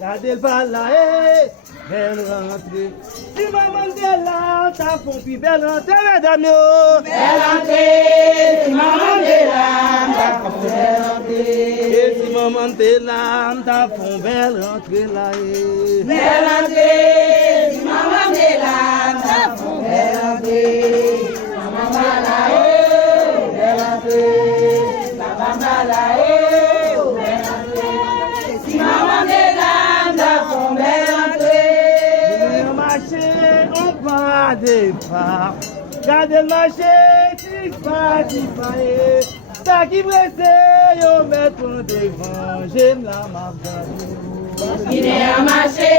Gardez le palais, belle rentrée. Si maman est là, ta font plus belle rentrée, mesdames. Belle rentrée, si maman est là, ta font belle rentrée. Et si maman est là, ta font belle rentrée là. Belle rentrée, si maman est là, ta font belle rentrée. Maman va là-haut, belle rentrée. Maman va là-haut, belle rentrée. Si maman est là, ta font belle rentrée. Le marché, on part des pas. Gardez le marché, tu pas. Ça qui presse, yo mettre en devant, j'aime la marque. Il est un marché,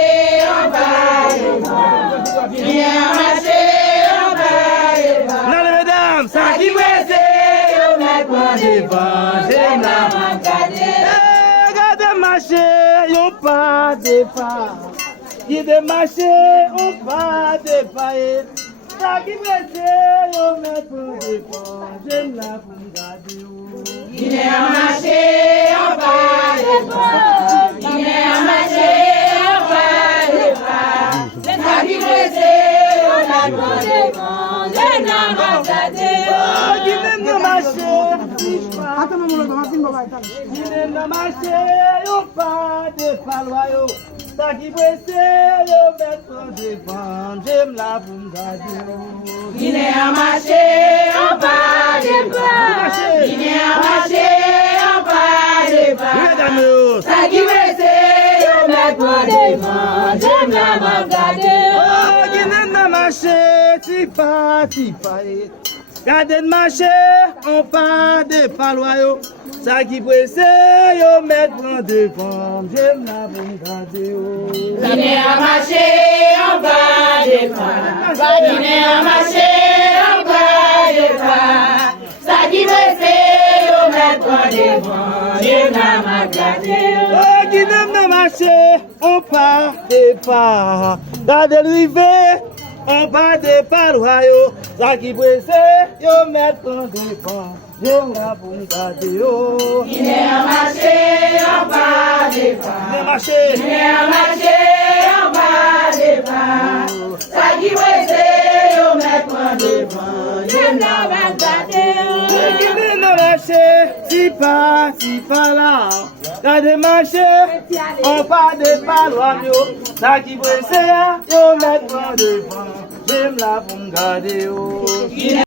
on va devant. Il est un marché, on va devant. Non, mesdames, ça qui presse, yo mettre en devant, j'aime la marque. Gardez le marché, on part des pas. Qui de marché, on part des pas. Ça qui presse, yo mettre en devant, j'aime la marque. Il est un marché, on va devant. Il est un marché, on va devant. C'est ça qui presse, on mettre en devant, j'aime la marque. Qui n'aime le marché, qui n'aime le marché, yo pas des pas loyaux. Ça qui presse, yo mettre en devant, j'aime la marque. Il est un marché, on va devant. Il est un marché, on va devant. Ça qui presse, on mettre en devant, j'aime la marque. Qui n'aime le marché, ti pas. Gardez le marché, on part des pas loyaux. Ça qui presse, yo mettre en devant, j'aime la marque. Il est un marché, on va devant. Il est un marché, on va devant. Ça qui presse, on mettre en devant, j'aime la marque. Qui n'aime le marché, on part des pas. Gardez le rivet, on part des pas loyaux. Ça qui presse, yo mettre en devant, j'aime la marque. Il est un marché, on va devant. Le marché. Il est un marché, on va devant. Ça qui presse, on mettre en devant, j'aime la marque. Qui n'aime le marché, si pas là. Gardez le marché, on part des pas loyaux. Ça qui presse, yo mettre en devant, j'aime la marque.